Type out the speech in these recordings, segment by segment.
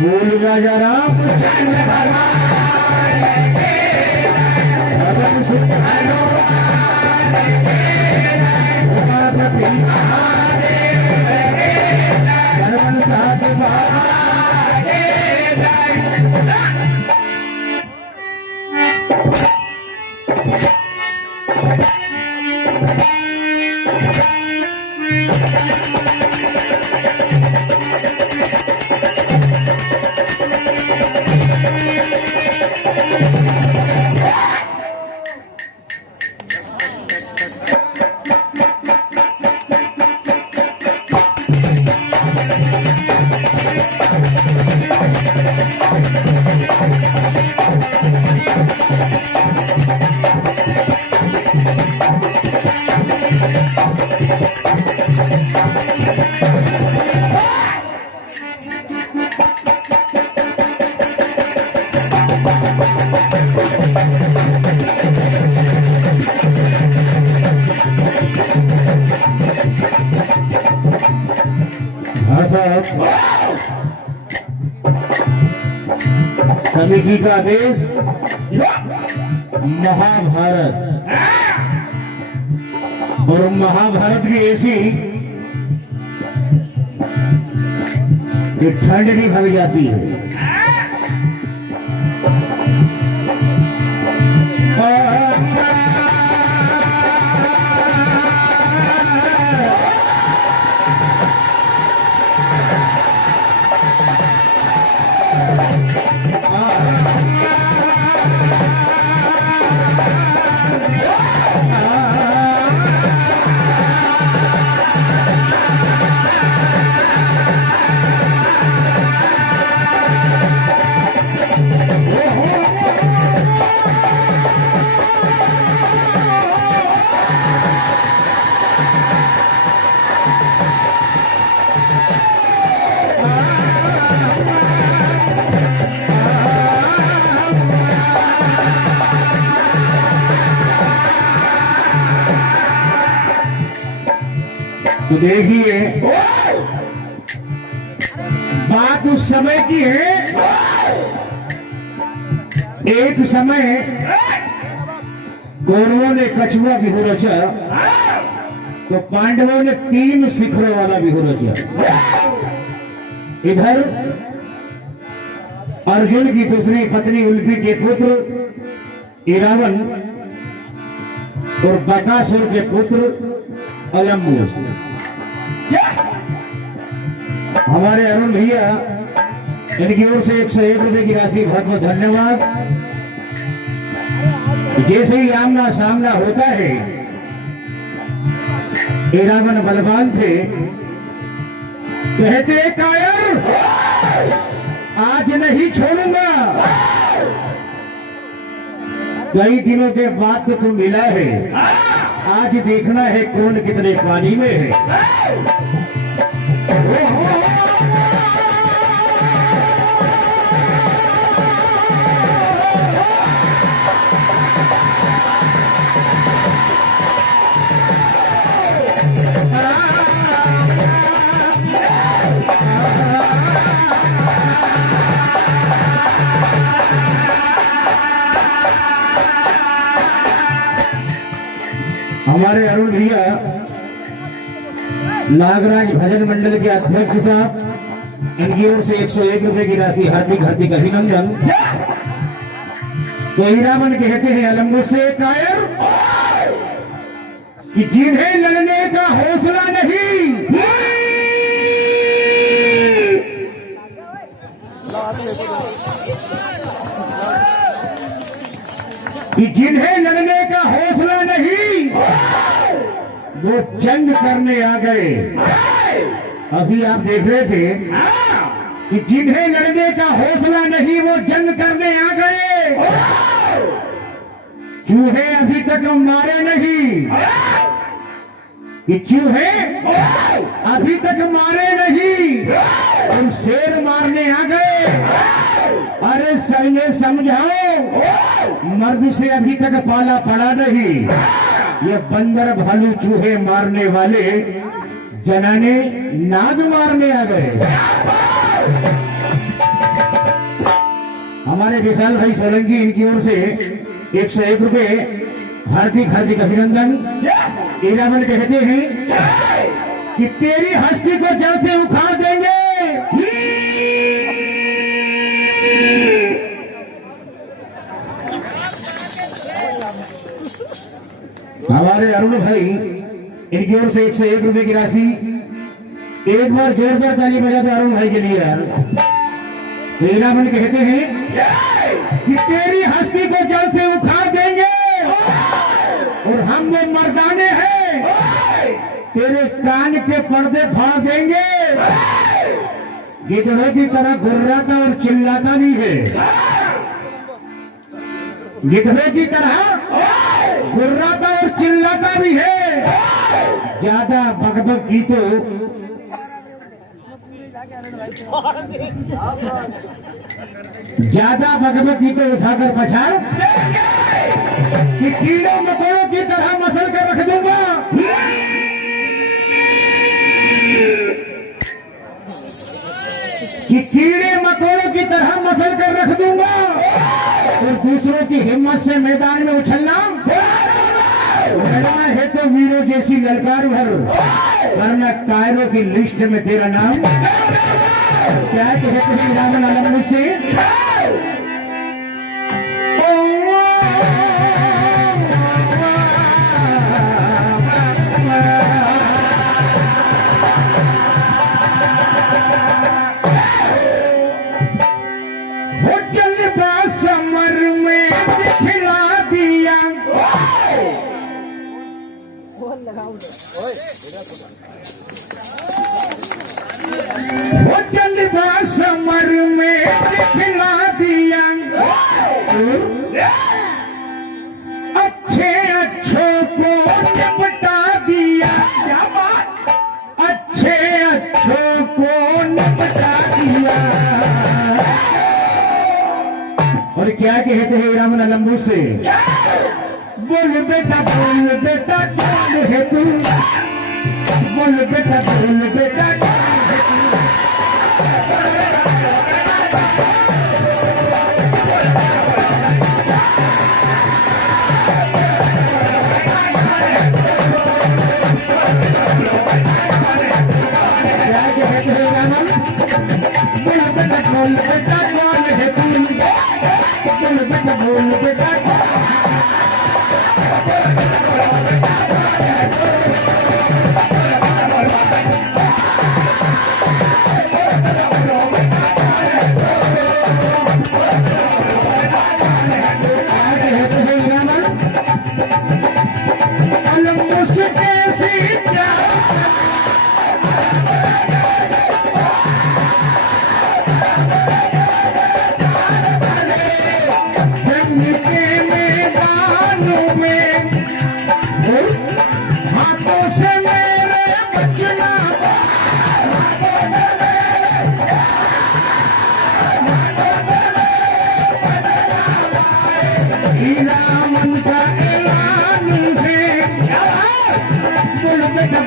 बोल राजा रामचंद्र भगवान समिति का देश महाभारत, और महाभारत की ऐसी कि ठंड नहीं भाग जाती है। तो देखिए, बात उस समय की है। एक समय कौरवों ने कछुआ बिहू रचा, तो पांडवों ने 3 शिखरों वाला बिहू रचा। इधर अर्जुन की दूसरी पत्नी उल्फी के पुत्र इरावन और बकासुर के पुत्र अलम्बुस। हमारे अरुण भैया, इनकी ओर से 101 रुपए की राशि बहुत बहुत धन्यवाद। जैसे ही आमना सामना होता है, इरावन बलवान थे, कहते कायर आज नहीं छोड़ूंगा। कई दिनों के बाद तो तुम मिला है, आज देखना है कौन कितने पानी में है। हमारे अरुण भैया नागराज भजन मंडल के अध्यक्ष साहब, इनकी ओर से 101 रुपए की राशि हार्दिक हार्दिक अभिनंदन। तो हीरावन कहते हैं अलम्बुस से कायर कि जिन्हें लड़ने का हौसला नहीं, कि जिन्हें लड़ने का हौसला नहीं वो जंग करने आ गए। अभी आप देख रहे थे कि जिन्हें लड़ने का हौसला नहीं वो जंग करने आ गए। चूहे अभी तक मारे नहीं, कि चूहे अभी तक मारे नहीं और शेर मारने आ गए। अरे सही समझाओ, मर्द से अभी तक पाला पड़ा नहीं। ये बंदर भालू चूहे मारने वाले जनाने नाग मारने आ गए। हमारे विशाल भाई सोलंकी, इनकी ओर से 101 रुपए हार्दिक हार्दिक अभिनंदन। इरावन कहते हैं कि तेरी हस्ती को जड़ से उखाड़ देंगे। हमारे अरुण भाई, इनकी ओर से 101 रुपए की राशि। एक बार जोरदार ताली बजा दो अरुण भाई के लिए यार। हीरामन कहते हैं कि तेरी हस्ती को जड़ से उखाड़ देंगे और हम वो मर्दाने हैं, तेरे कान के पर्दे फाड़ देंगे। गिदड़ों की तरह गुर्राता और चिल्लाता भी है, गिदड़ों की तरह गुर्राता और चिल्लाता भी है। ज्यादा बकबक की तो ज्यादा बकबक की तो उठाकर पछाड़ कि कीड़ों मकोड़ों की तरह मसल कर रख दूंगा। कि कीड़े मकोड़ों की तरह मसल कर रख दूंगा और दूसरों की हिम्मत से मैदान में उछलना लड़ना है तो वीरों जैसी ललकार भर, वरना कायरों की लिस्ट में तेरा नाम। क्या कहते हैं रावण आलम से? होटल बासमर में खिला दिया, होटल बासमर में खिला दिया। अच्छे अच्छों को निपटा दिया। क्या बात? अच्छे अच्छों को निपटा दिया। और क्या कहते हैं रावण लंबू से? बोल बेटा कौन है तू? बोल बेटा कौन है तू? क्या कहते हैं रावण? बोल बेटा कौन है तू? बोल बेटा बोल बेटा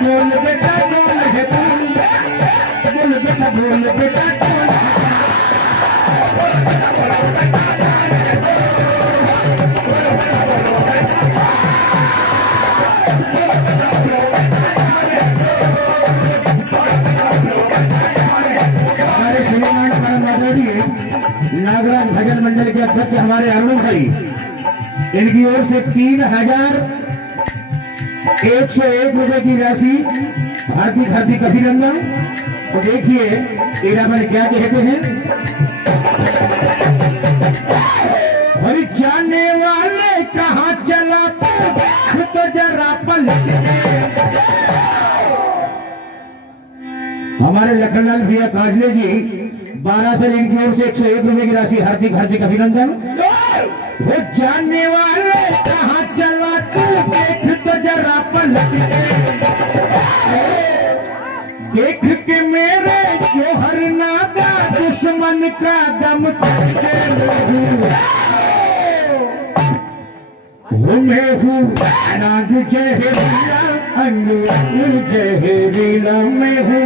बोल बेटा कौन है तू? बोल बेटा बोल बेटा कौन है? हमारे श्रीमान परम आदरणीय नागराज भजन मंडल के अध्यक्ष हमारे अरुण भाई, इनकी ओर से 3101 रुपए की राशि हार्दिक हार्दिक अभिनंदन। तो देखिए इरावन क्या कहते हैं? और जाने वाले कहाँ चला तो जरा पल। हमारे लखनलाल भैया काजले जी 12 से इनकी ओर से 101 रुपए की राशि हार्दिक हार्दिक अभिनंदन। वो जानने वाले कहाँ चला तू देख तो जरा पलट देख के मेरे जोहर नादा दुश्मन का दम मैं हूँ नाग जहरीला अंग जहरीला मैं हूँ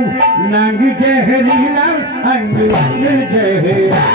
नाग जहरीला अंग जहरीला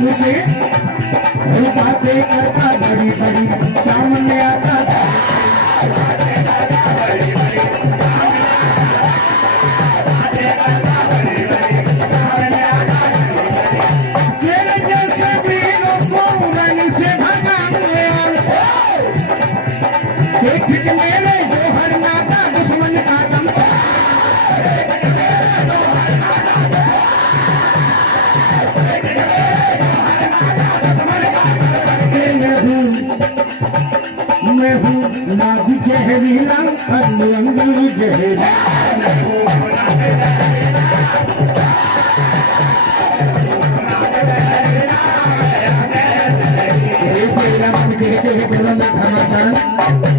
मुझे बातें करता बड़ी बड़ी सामने आता तेरे जैसे वीरों को रंग से भगा देख के मेरे जोहर नाता दुश्मन का दम मैं हूँ नाग जहरीला अंग जहरीला कहते हैं